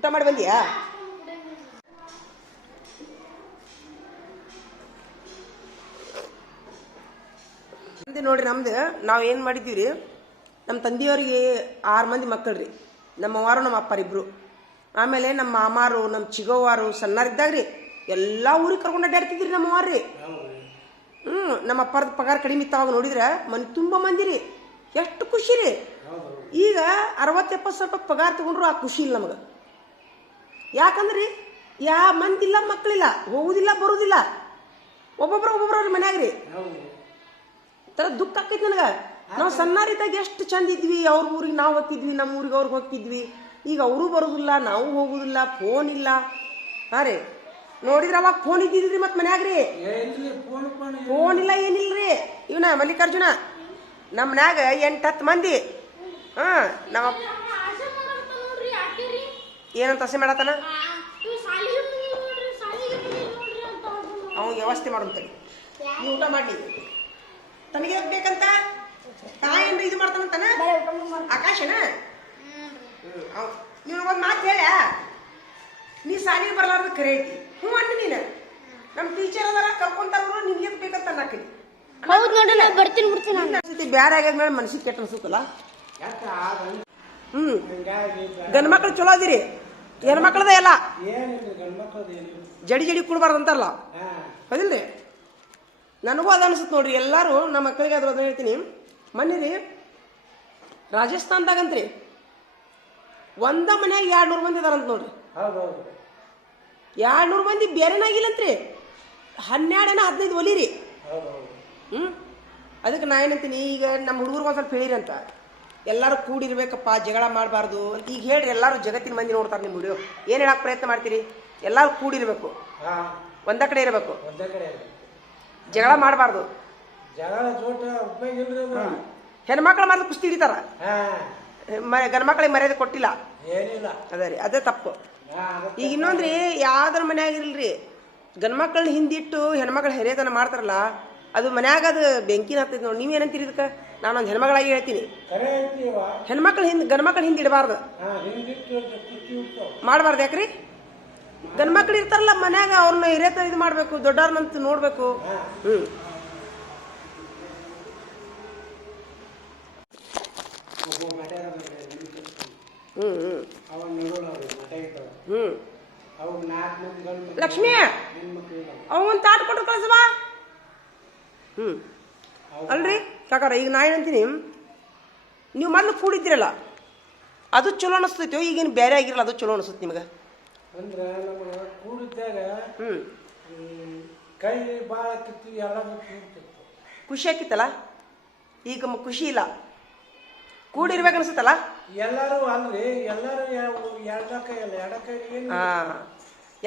ಊಟ ಮಾಡಿ ಬಂದಿಯಾ? ನೋಡ್ರಿ ನಮ್ದು ನಾವು ಏನು ಮಾಡಿದ್ದೀವಿ ರೀ, ನಮ್ಮ ತಂದೆಯವರಿಗೆ 6 ಮಂದಿ ಮಕ್ಕಳು ರೀ. ನಮ್ಮ ಅವ್ವಾರು ನಮ್ಮ ಅಪ್ಪಾರಿಬ್ರು, ಆಮೇಲೆ ನಮ್ಮ ಮಾಮಾರು ನಮ್ಮ ಚಿಗೋವಾರು ಸಣ್ಣರಿದ್ದಾಗ ರೀ ಎಲ್ಲ ಊರಿಗೆ ಕರ್ಕೊಂಡು ಅಡ್ಡಾಡ್ತಿದ್ರಿ ನಮ್ಮ ಅವ್ವಾರ್ರಿ. ನಮ್ಮ ಅಪ್ಪಾರದ ಪಗಾರ ಕಡಿಮೆ ಇತ್ತವಾಗ ನೋಡಿದ್ರೆ ಮನೆ ತುಂಬ ಮಂದಿ ರೀ, ಎಷ್ಟು ಖುಷಿ ರೀ. ಈಗ 60-70 ಸಾವಿರ ರೂಪಾಯಿ ಪಗಾರ ತಗೊಂಡ್ರು ಆ ಖುಷಿ ಇಲ್ಲ ನಮಗೆ. ಯಾಕಂದ್ರಿ ಮಂದಿ ಇಲ್ಲ, ಮಕ್ಕಳಿಲ್ಲ, ಹೋಗುದಿಲ್ಲ ಬರುದಿಲ್ಲ, ಒಬ್ಬೊಬ್ರವ್ರ ಮನ್ಯಾಗ ರೀ. ತರ ದುಃಖ ಆಕೈತಿ ನನಗೆ. ನಾವು ಸಣ್ಣರಿದ್ದಾಗ ಎಷ್ಟು ಚಂದ ಇದ್ವಿ, ಅವ್ರ ಊರಿಗೆ ನಾವು ಹೋಗ್ತಿದ್ವಿ, ನಮ್ಮ ಊರಿಗೆ ಅವ್ರಿಗೆ ಹೋಗ್ತಿದ್ವಿ. ಈಗ ಅವರು ಬರೋದಿಲ್ಲ, ನಾವು ಹೋಗುದಿಲ್ಲ, ಫೋನ್ ಇಲ್ಲ. ಹಾ ರೀ, ನೋಡಿದ್ರ ಅವಾಗ ಫೋನ್ ಇದ್ದಿದ್ರಿ ಮತ್ ಮನ್ಯಾಗ್ರಿ ಫೋನ್ ಇಲ್ಲ, ಏನಿಲ್ರಿ. ಇವನ ಮಲ್ಲಿಕಾರ್ಜುನ ನಮ್ಮ ಮನ್ಯಾಗ 8-10 ಮಂದಿ. ನಮ್ಮ ಏನಂತ ಹಸೆ ಮಾಡತ್ತಾನ, ಅವ್ ವ್ಯವಸ್ಥೆ ಮಾಡೋಂತೇಳಿ ನೀವು ಊಟ ಮಾಡಿ ತನಗೆ ಬೇಕಂತ ತಾಯೇನ್ರಿ ಇದು ಮಾಡ್ತಾನಂತಾನ ಆಕಾಶನ. ನೀವು ಒಂದು ಮಾತು ಹೇಳ, ನೀ ಸಾಲಿಗೆ ಬರ್ಲಾರ್ದು ಕರೆ ಐತಿ. ಹ್ಞೂ ಅನ್ನ ನೀನು ನಮ್ಮ ಟೀಚರ್ ಅದಾರ ಕರ್ಕೊಂತಾರ, ನಿಮ್ಗೆ ಬೇಕಂತ ಅನ್ನಕಿ. ಹೌದು ನೋಡಿ, ನಾ ಬರ್ತೀನಿ ಬಿಡ್ತೀನಿ. ಬ್ಯಾರೆ ಆಗ್ಯಾದ್ಮೇಲೆ ಮನಸ್ಸಿಗೆ ಕೆಟ್ಟ ಅನ್ಸುತ್ತಲ್ಲ. ಗಂಡ ಮಕ್ಳು ಚಲೋ ಅದಿರಿ, ಹೆಣ್ಮಕ್ಳದ ಎಲ್ಲ ಜಡಿ ಜಡಿ ಕೂಡಬಾರ್ದು ಅಂತಾರಲ್ಲ, ಹೌದಿಲ್ರಿ? ನನಗೂ ಅದ ಅನ್ಸುತ್ತೆ ನೋಡ್ರಿ. ಎಲ್ಲರೂ ನಮ್ಮ ಮಕ್ಕಳಿಗೆ ಅದ್ರ ಅದನ್ನ ಹೇಳ್ತೀನಿ. ಮೊನ್ನೆ ರೀ ರಾಜಸ್ಥಾನದಾಗಂತ್ರಿ ಒಂದ ಮನ್ಯಾಗ 200 ಮಂದಿ ಇದಾರಂತ ನೋಡ್ರಿ. 200 ಮಂದಿ ಬೇರೆನಾಗಿಲ್ಲಂತ್ರಿ. 12-15 ಒಲಿ ರೀ. ಅದಕ್ಕೆ ನಾ ಏನಂತೀನಿ, ಈಗ ನಮ್ಮ ಹುಡುಗರು ಒಂದ್ ಸ್ವಲ್ಪ ಹೇಳಿರಿ ಅಂತ, ಎಲ್ಲರೂ ಕೂಡಿರ್ಬೇಕಪ್ಪ, ಜಗಳ ಮಾಡಬಾರ್ದು ಅಂತ ಈಗ ಹೇಳ್ರಿ. ಎಲ್ಲರೂ ಜಗತ್ತಿನ ಮಂದಿ ನೋಡ್ತಾರೆ ನಿಮ್ಮ ವಿಡಿಯೋ. ಏನು ಹೇಳಕ್ ಪ್ರಯತ್ನ ಮಾಡ್ತೀರಿ? ಎಲ್ಲರೂ ಕೂಡಿರ್ಬೇಕು, ಒಂದ ಕಡೆ ಇರಬೇಕು, ಜಗಳ ಮಾಡಬಾರ್ದು. ಹೆಣ್ಮಕ್ಳ ಮಾತ್ರ ಕುಸ್ತಿ ಹಿಡಿತಾರ, ಗಂಡ ಮಕ್ಳಿಗೆ ಮರ್ಯಾದೆ ಕೊಟ್ಟಿಲ್ಲ. ಅದ ರೀ, ಅದೇ ತಪ್ಪು. ಈಗ ಇನ್ನೊಂದ್ರಿ, ಯಾವ್ದ್ರ ಮನ್ಯಾಗಿರ್ಲ್ರಿ ಗಂಡ ಮಕ್ಕಳನ್ನ ಹಿಂದಿಟ್ಟು ಹೆಣ್ಮಕ್ಳ ಹೆರೇತನ ಮಾಡ್ತಾರಲ್ಲ, ಅದು ಮನ್ಯಾಗ ಅದು ಬೆಂಕಿನ ಹತ್ತೈತಿ ನೋಡಿ. ನೀವೇನಂತೀರಿ ಇದಕ್ಕೆ? ನಾನೊಂದು ಹೆಣ್ಮಗಳಾಗಿ ಹೇಳ್ತೀನಿ, ಹೆಣ್ಮಕ್ಳು ಗಂಡ ಮಕ್ಳು ಹಿಂದೆ ಇಡಬಾರ್ದು, ಮಾಡಬಾರ್ದು. ಯಾಕ್ರಿ? ಗಂಡ ಮಕ್ಳು ಇರ್ತಾರಲ್ಲ ಮನ್ಯಾಗ, ಅವ್ರನ್ನ ಹಿರೇತನ ಇದು ಮಾಡ್ಬೇಕು, ದೊಡ್ಡವ್ರನ್ನಂತ ನೋಡ್ಬೇಕು. ಲಕ್ಷ್ಮಿ ಅವನ್ ತಾಟ್ ಕೊಟ್ಟು ಕಳ್ಸವಾ. ಅಲ್ರಿ ಕಾಕಾರ, ಈಗ ನಾ ಏನಂತೀನಿ, ನೀವು ಮೊದ್ಲು ಕೂಡಿದ್ರಲ್ಲ ಅದು ಚಲೋ ಅನಿಸ್ತೈತೋ, ಈಗೇನು ಬೇರೆ ಆಗಿರಲ್ಲ ಅದು ಚಲೋ ಅನಿಸುತ್ತೆ ನಿಮ್ಗೆ? ಅಂದ್ರೆ ನಮಗೆ ಕೂಡಿದ್ದಾಗ ಕೈ ಭಾಳ ಆಕಿತ್ತು, ಎಲ್ಲ ಖುಷಿ ಆಕಿತ್ತಲ್ಲ. ಈಗ ಖುಷಿ ಇಲ್ಲ, ಕೂಡಿರ್ಬೇಕು ಅನ್ಸುತ್ತಲ್ಲ. ಎಲ್ಲರೂ ಅಲ್ರಿ, ಎಲ್ಲರೂ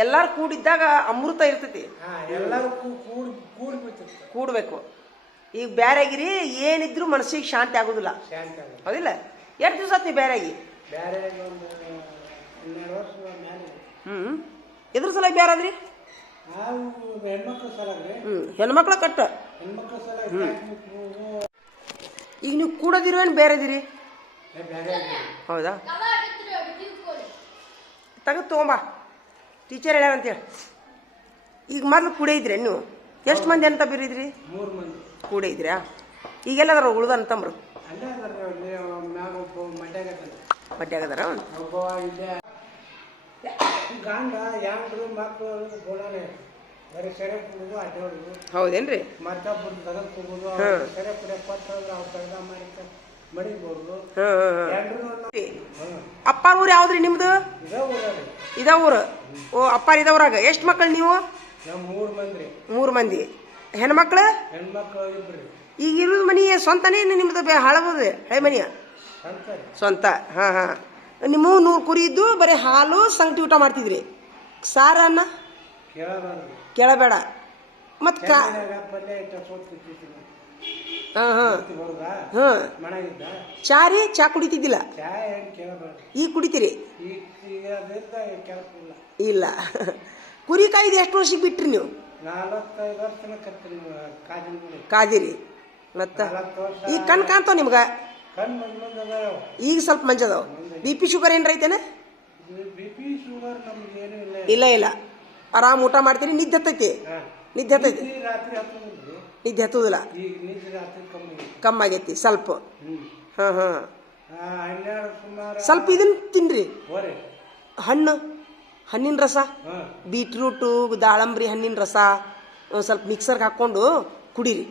ಎಲ್ಲಾರು ಕೂಡಿದ್ದಾಗ ಅಮೃತ ಇರ್ತೈತಿ. ಎಲ್ಲರೂ ಕೂಡ್ಬೇಕು. ಈಗ ಬೇರೆ ಆಗಿರಿ, ಏನಿದ್ರು ಮನಸ್ಸಿಗೆ ಶಾಂತಿ ಆಗುದಿಲ್ಲ, ಹೌದಿಲ್ಲ? ಎಷ್ಟು ದಿವಸ ನೀವು ಬೇರೆ ಆಗಿ? ಎದ್ರ ಸಲ ಬೇರೆ ಆದ್ರಿ? ಹೆಣ್ಮಕ್ಳ ಕಟ್ಟ. ಈಗ ನೀವು ಕೂಡೋದಿರೋ ಏನು ಬೇರೆ ಇದೀರಿ? ಹೌದಾ? ತೆಗೆದು ತಗೊಂಬಾ, ಟೀಚರ್ ಹೇಳ್ಯಾರ ಅಂತೇಳಿ. ಈಗ ಮೊದ್ಲು ಕೂಡೇ ಇದ್ರಿ ನೀವು? ಎಷ್ಟು ಮಂದಿ ಅಂತ ಬೀರಿದ್ರಿ? 3 ಮಂದಿ ಕೂಡೇ ಇದ್ರ್ಯಾ? ಈಗೆಲ್ಲದಾರ ಉಳ್ದ ಅಂತಂಬ್ರು? ಮಡ್ಯಾಗದಾರ? ಹೌದೇನ್ರಿ? ಅಪ್ಪಾರ ಊರು ಯಾವ್ದ್ರಿ ನಿಮ್ದು? ಇದ ಊರು? ಓ, ಅಪ್ಪಾರ ಇದವ್ರಾಗ. ಎಷ್ಟು ಮಕ್ಕಳು ನೀವು? 3 ಮಂದಿ. ಹೆಣ್ಮಕ್ಳು? ಈಗ ಇರೋದು ಮನಿ ಸ್ವಂತನೇ ನಿಮ್ದು? ಹಳಬದು ಹಳೆ ಮನಿಯ ಸ್ವಂತ? ಹಾ ಹಾ. ನಿಮ್ಮ 100 ಕುರಿ ಇದ್ದು ಬರೀ ಹಾಲು ಸಂಗಟಿ ಊಟ ಮಾಡ್ತಿದ್ರಿ, ಸಾರ ಅನ್ನ ಕೇಳಬೇಡ. ಮತ್ ಚಾರಿ ಚಾ ಕುಡಿತಿದ್ದಿಲ್ಲ, ಈಗ ಕುಡಿತೀರಿ? ಇಲ್ಲ. ಕುರಿ ಕಾಯ್ದು ಎಷ್ಟು ವರ್ಷಕ್ಕೆ ಬಿಟ್ರಿ ನೀವು? 45 ವರ್ಷ ಕಾದಿರಿ. ಮತ್ತ ಈಗ ಕಣ್ ಕಾಣ್ತಾವ ನಿಮ್ಗ? ಈಗ ಸ್ವಲ್ಪ ಮಂಜದವ. BP ಶುಗರ್ ಏನ್ರ ಐತೇನ? BP ಶುಗರ್ ನಮ್ಗೆ ಏನು ಇಲ್ಲ. ಇಲ್ಲ ಇಲ್ಲ, ಆರಾಮ್ ಊಟ ಮಾಡ್ತೀರಿ, ನಿದ್ದೆ ಹತ್ತೈತಿ, ಹಾ. ನಿದ್ದೆ ಹತ್ತೈತಿ, ನಿದ್ದೆ ರಾತ್ರಿ ಹತ್ತದ್ರಿ. ನಿದ್ದೆ ಹತ್ತುದಿಲ್ಲ, ಈಗ ನಿದ್ದೆ ರಾತ್ರಿ ಕಮ್ಮಿ. ಕಮ್ಮಿ ಆಗೈತಿ ಸ್ವಲ್ಪ. ಹಾ ಹಾ, 12 ಸುಮಾರು. ಸ್ವಲ್ಪ ಇದನ್ನ ತಿನ್ರಿ, ಹೋರಿ. ಹಣ್ಣು, ಹಣ್ಣಿನ ರಸ, ಹಾ. ಬೀಟ್ರೂಟು, ದಾಳಂಬ್ರಿ ಹಣ್ಣಿನ ರಸ ಒಂದ್ ಸ್ವಲ್ಪ ಮಿಕ್ಸರ್ಗೆ ಹಾಕ್ಕೊಂಡು ಕುಡೀರಿ,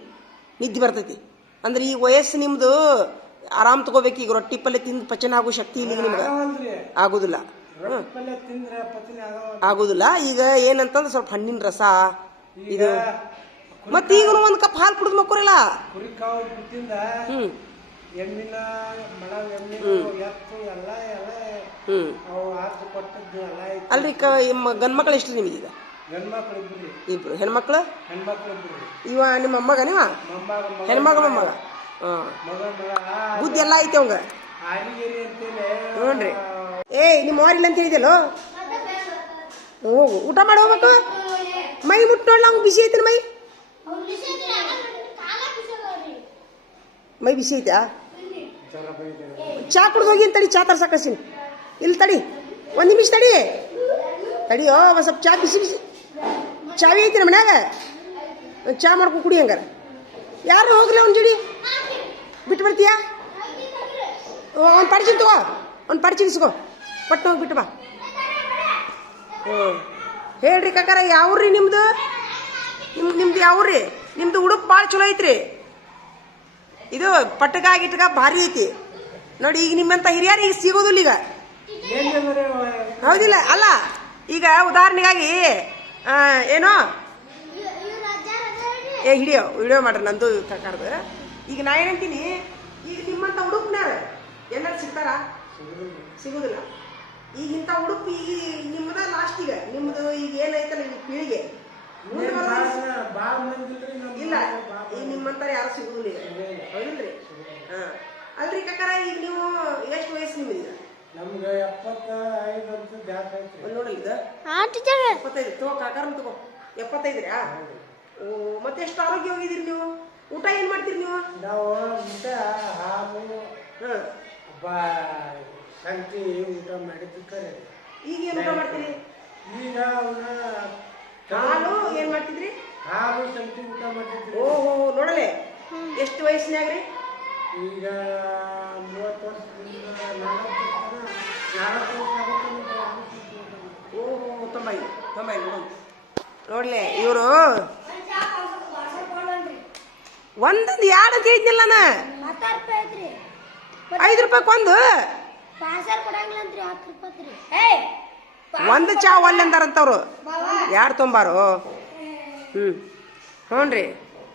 ನಿದ್ದೆ ಬರ್ತೈತಿ. ಅಂದ್ರೆ ಈ ವಯಸ್ಸು ನಿಮ್ದು ಆರಾಮ್ ತಗೋಬೇಕು. ಈಗ ರೊಟ್ಟಿ ಪಲ್ಯ ತಿಂದು ಪಚನ ಆಗೋ ಶಕ್ತಿ ಇಲ್ಲ ಈಗ ನಿಮ್ಗೆ, ಆಗವಲ್ರಿ. ಆಗುದಿಲ್ಲ. ರೊಟ್ಟಿ ಪಲ್ಯ ತಿಂದ್ರೆ ಪಚನೆ ಆಗವಲ್ರಿ. ಆಗುದಿಲ್ಲ. ಈಗ ಏನಂತಂದ್ರೆ ಸ್ವಲ್ಪ ಹಣ್ಣಿನ ರಸ ಈಗ ಇದು, ಮತ್ತೆ ಈಗ ಒಂದ್ ಕಪ್ ಹಾಲು ಕುಡಿದ್ ಮಕ್ಕಳಿಲ್ಲ. ಕುರಿ ಕಾವು ಬಿಟ್ಟಿಂದ ಎಮ್ಮಿನ ಮಳ ಎಮ್ಮಿನ ಎತ್ತು ಎಲ್ಲ ಅವು ಹಾಕಿ ಕೊಟ್ಟದ್ದು ಎಲ್ಲ ಐತಿ. ಅಲ್ರಿ ಗಂಡ್ ಮಕ್ಳು ಎಷ್ಟು ನಿಮಗೀಗ? ಗಂಡ್ಮಕ್ಳು ಇಬ್ರಿ, ಇಬ್ರು. ಹೆಣ್ಮಕ್ಳು? ಹೆಣ್ಮಕ್ಳು ಇಬ್ರಿ. ಇವ ನಿಮ್ಮ ಅಮ್ಮಗ ನೀವ? ಮೊಮ್ಮಗ ಹೆಣ್ಮಗ ಮೊಮ್ಮಗ? ಬುದ್ಧಿ ಎಲ್ಲ ಐತಿ ಅವಂಗ. ಆಲಿಗೇರಿ ಅಂತೇಳಿ. ನೋಡ್ರಿ, ಏಯ್ ನಿಮ್ಮ ಅವ್ರಿಲ್ಲ ಅಂತ ಹೇಳಿದೆಲ್ಲೋ, ಹೋಗು ಊಟ ಮಾಡಿ ಹೋಗ್ಬೇಕು. ಮೈ ಮುಟ್ಟು ನೋಡ್ಲ, ಅವ್ನು ಬಿಸಿ ಐತಿ ಮೈ, ಮೈ ಬಿಸಿ ಐತಾ? ಚಾ ಕುಡ್ದು ಹೋಗಿ ತಡಿ, ಚಾ ತರ್ಸಕ್ ಕಳ್ಸಿನಿ. ಇಲ್ಲಿ ತಡಿ, ಒಂದ್ ನಿಮಿಷ ತಡಿ ತಡಿಯೋ, ಒಂದ್ ಸ್ವಲ್ಪ ಚಾ ಬಿಸಿ ಬಿಸಿ ಚಾವಿ ಐತಿ ನಮ್ಮ ಮನ್ಯಾಗ, ಚಾ ಮಾಡ್ಕೊಂಡು ಕುಡಿ. ಹಂಗಾರ ಯಾರು ಹೋಗ್ಲಿ ಅವ್ನ ಜೋಡಿ ಬಿಟ್ಟು ಬರ್ತೀಯಾ? ಅವ್ನು ಪಡ್ಚಿನ್ ತಗೋ, ಅವ್ನು ಪಡ್ಚಿನ್ಸ್ಕೋ, ಪಟ್ಟು ಹೋಗಿ ಬಿಟ್ಟು ಬಾ. ಹೇಳ್ರಿ ಕಾಕಾರ, ಯಾವ್ರಿ ನಿಮ್ದು? ನಿಮ್ದು ಯಾವ್ರಿ? ನಿಮ್ದು ಉಡುಪು ಭಾಳ ಚಲೋ ಐತ್ರಿ. ಇದು ಪಟ್ಟಗ ಗಿಟ್ಟಗ ಭಾರಿ ಐತಿ ನೋಡಿ. ಈಗ ನಿಮ್ಮಂತ ಹಿರಿಯರು ಈಗ ಸಿಗೋದಿಲ್ಲ ಈಗ, ಹೌದಿಲ್ಲ? ಅಲ್ಲ, ಈಗ ಉದಾಹರಣೆಗಾಗಿ ಏನೋ ಹಿಡಿಯೋ ವಿಡಿಯೋ ಮಾಡ್ರಿ ನಂದು ಕಾಕಾರ್ದು. ಈಗ ನಾ ಏನಂತೀನಿ, ಈಗ ನಿಮ್ಮಂತ ಉಡುಪ್ನಾರ ಎಲ್ಲರೂ ಸಿಗ್ತಾರ? ಸಿಗುದಿಲ್ಲ. ಈಗ ಇಂಥ ಉಡುಪು ಈಗ ನಿಮ್ಮದ ಲಾಸ್ಟ್. ಈಗ ನಿಮ್ದು ಈಗ ಏನೈತಲ್ಲ ಈಗ ಪೀಳಿಗೆ ಇಲ್ಲ, ಈಗ ನಿಮ್ಮಂತ ಯಾರು ಸಿಗುದಿಲ್ಲ ಈಗ, ಹೌದಿಲ್ರಿ? ಹಾ, ಅಲ್ರಿ ಕಾಕಾರ, ಈಗ ನೀವು ಎಷ್ಟು ವಯಸ್ಸು ನಿಮ್ಮದೀಗ? ನಮ್ಗೆ 75 ಅಂತ ಜಾಸ್ತಿ ಐತ್ರಿ. ನೋಡಿ ಇದು 75 ತಗೋ, ಕಾಕಾರನ್ ತಗೋ. 75 ರೀ? ಓ, ಮತ್ತೆ ಎಷ್ಟು ಆರೋಗ್ಯವಾಗಿದ್ದೀರಿ ನೀವು? ಊಟ ಏನ್ ಮಾಡ್ತೀರಿ ನೀವು? ನಾವು ಊಟ ಹಾಲು ಸಂತಿ ಊಟ ಮಾಡಿದ್ದಕ್ಕೆ. ಈಗ ಏನ್ ಊಟ ಮಾಡ್ತೀರಿ? ಈಗ ಹಾಲು ಏನ್ ಮಾಡ್ತಿದ್ರಿ? ಹಾಲು ಸಂತಿ ಊಟ ಮಾಡ್ತಿದ್ರಿ. ಓಹೋ, ನೋಡಲೆ ಎಷ್ಟು ವಯಸ್ಸಿನಾಗ್ರಿ? ಈಗ 30 ವರ್ಷದಿಂದ 4 ಓಹೋ, 90 ನೋಡ್ಲೆ ಇವರು ಒಂದೊಂದು ಎರಡು ಅಂತ ಹೇಳಿದ್ನಿಲ್ಲ ನಾನು. 5 ರೂಪಾಯಿ ಒಂದು ಒಂದು ಚಾ ಒಲ್ಲೆ ಅಂತಾರಂತವ್ರು. 2 ತೊಂಬಾರು. ಹ್ಞೂನ್ರಿ.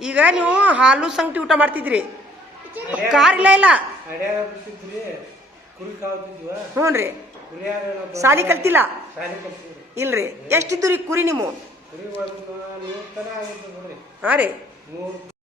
ಈಗ ನೀವು ಹಾಲು ಸಂಗಟಿ ಊಟ ಮಾಡ್ತಿದ್ರಿ, ಕಾರ್ ಇಲ್ಲ ಅಡ್ಯಾಗ ಬಿಟ್ಟಿದ್ರಿ, ಕುರಿ ಕಾವ್ತಿದ್ವ. ಹ್ಞೂನ್ರಿ. ಕುರಿಯಾಗ ಸಾಲಿ ಕಲ್ತಿಲ್ಲ? ಸಾಲಿ ಕಲ್ತಿದ್ರಿ. ಇಲ್ರಿ. ಎಷ್ಟಿದ್ದು ರೀ ಕುರಿ ನೀವು? ಕುರಿ 100 ತನ ಆಗಿತ್ತು ನೋಡ್ರಿ. ಹಾಂ ರೀ. 100